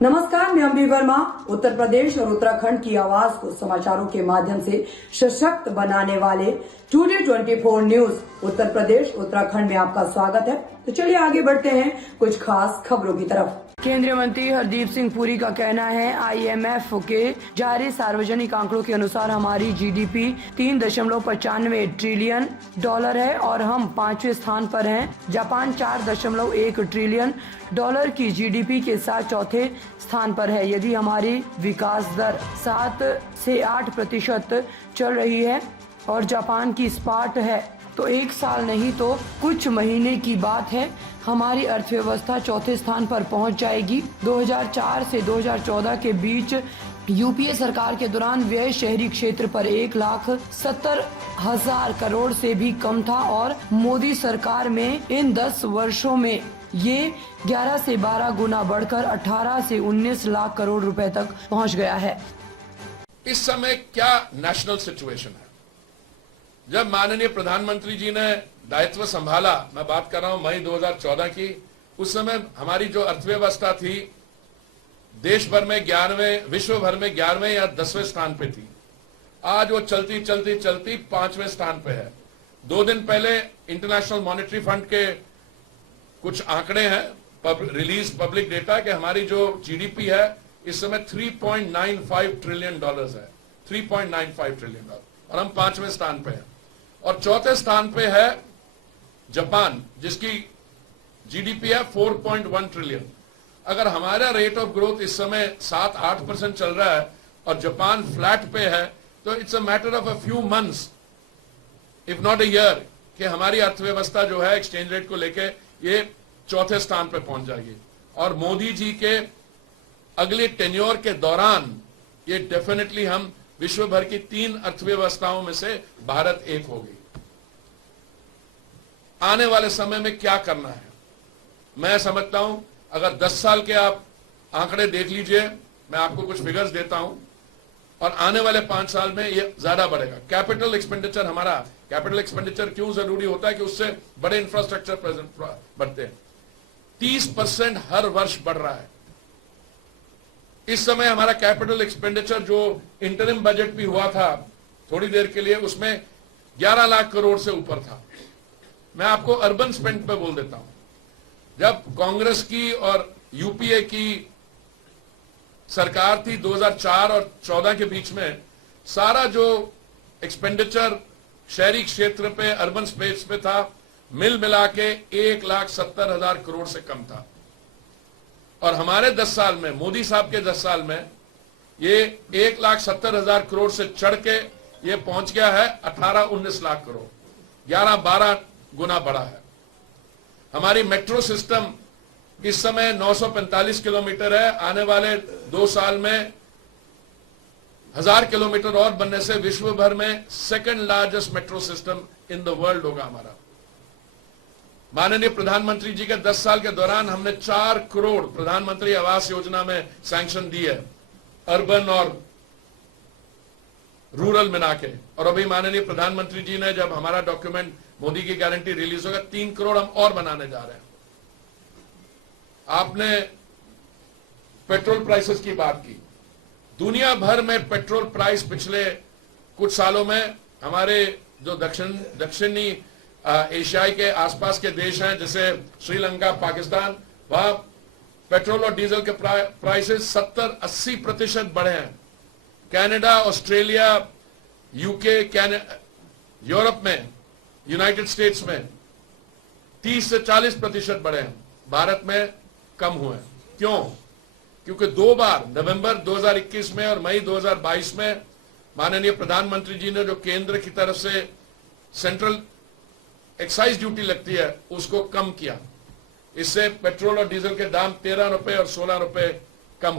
नमस्कार, मैं अम्बी वर्मा। उत्तर प्रदेश और उत्तराखंड की आवाज को समाचारों के माध्यम से सशक्त बनाने वाले टुडे 24 न्यूज उत्तर प्रदेश उत्तराखंड में आपका स्वागत है। तो चलिए आगे बढ़ते हैं कुछ खास खबरों की तरफ। केंद्रीय मंत्री हरदीप सिंह पुरी का कहना है, IMF के जारी सार्वजनिक आंकड़ों के अनुसार हमारी GDP 3.95 ट्रिलियन डॉलर है और हम 5वें स्थान पर हैं। जापान 4.1 ट्रिलियन डॉलर की GDP के साथ चौथे स्थान पर है। यदि हमारी विकास दर 7 से 8% चल रही है और जापान की स्पाट है तो एक साल नहीं तो कुछ महीने की बात है, हमारी अर्थव्यवस्था चौथे स्थान पर पहुंच जाएगी। 2004 से 2014 के बीच UPA सरकार के दौरान व्यय शहरी क्षेत्र पर 1,70,000 करोड़ से भी कम था और मोदी सरकार में इन 10 वर्षों में ये 11 से 12 गुना बढ़कर 18 से 19 लाख करोड़ रुपए तक पहुंच गया है। इस समय क्या नेशनल सिचुएशन है? जब माननीय प्रधानमंत्री जी ने दायित्व संभाला, मैं बात कर रहा हूं मई 2014 की, उस समय हमारी जो अर्थव्यवस्था थी देश भर में 11वें, विश्व भर में 11वें या 10वें स्थान पे थी। आज वो चलती चलती चलती 5वें स्थान पे है। 2 दिन पहले इंटरनेशनल मॉनेटरी फंड के कुछ आंकड़े हैं, रिलीज पब्लिक डेटा, कि हमारी जो GDP है इस समय 3.95 ट्रिलियन डॉलर है। 3.95 ट्रिलियन डॉलर और हम 5वें स्थान पे हैं। और चौथे स्थान पे है जापान, जिसकी GDP है 4.1 ट्रिलियन। अगर हमारा रेट ऑफ ग्रोथ इस समय 7-8% चल रहा है और जापान फ्लैट पे है, तो it's a matter of a few months if not a year कि हमारी अर्थव्यवस्था जो है एक्सचेंज रेट को लेके ये चौथे स्थान पे पहुंच जाएगी। और मोदी जी के अगले टेन्योर के दौरान ये डेफिनेटली हम विश्व भर की 3 अर्थव्यवस्थाओं में से भारत एक होगी। आने वाले समय में क्या करना है, मैं समझता हूं अगर 10 साल के आप आंकड़े देख लीजिए, मैं आपको कुछ फिगर्स देता हूं, और आने वाले 5 साल में ये ज्यादा बढ़ेगा। कैपिटल एक्सपेंडिचर, हमारा कैपिटल एक्सपेंडिचर क्यों जरूरी होता है कि उससे बड़े इंफ्रास्ट्रक्चर बढ़ते हैं। 30% हर वर्ष बढ़ रहा है। इस समय हमारा कैपिटल एक्सपेंडिचर जो इंटरिम बजट भी हुआ था थोड़ी देर के लिए, उसमें 11 लाख करोड़ से ऊपर था। मैं आपको अर्बन स्पेंड पे बोल देता हूं। जब कांग्रेस की और UPA की सरकार थी 2004 और 14 के बीच में, सारा जो एक्सपेंडिचर शहरी क्षेत्र पे, अर्बन स्पेस पे था, मिल मिला के 1,70,000 करोड़ से कम था। और हमारे 10 साल में, मोदी साहब के 10 साल में, ये 1,70,000 करोड़ से चढ़ के ये पहुंच गया है 18-19 लाख करोड़, 11-12 गुना बढ़ा है। हमारी मेट्रो सिस्टम इस समय 945 किलोमीटर है। आने वाले 2 साल में 1000 किलोमीटर और बनने से विश्व भर में second largest metro system in the world होगा हमारा। माननीय प्रधानमंत्री जी के 10 साल के दौरान हमने 4 करोड़ प्रधानमंत्री आवास योजना में सैंक्शन दी है, अर्बन और रूरल मिला के। और अभी माननीय प्रधानमंत्री जी ने, जब हमारा डॉक्यूमेंट मोदी की गारंटी रिलीज होगा, 3 करोड़ हम और बनाने जा रहे हैं। आपने पेट्रोल प्राइसेस की बात की। दुनिया भर में पेट्रोल प्राइस पिछले कुछ सालों में, हमारे जो दक्षिणी एशियाई के आसपास के देश हैं, जैसे श्रीलंका, पाकिस्तान, वहां पेट्रोल और डीजल के प्राइसेस 70-80% बढ़े हैं। कनाडा, ऑस्ट्रेलिया, UK, यूरोप में, यूनाइटेड स्टेट्स में 30 से 40% बढ़े हैं। भारत में कम हुए। क्यों? क्योंकि 2 बार, नवंबर 2021 में और मई 2022 में, माननीय प्रधानमंत्री जी ने जो केंद्र की तरफ से सेंट्रल एक्साइज ड्यूटी लगती है उसको कम किया। इससे पेट्रोल और डीजल के दाम 13 रुपए और 16 रुपए कम हो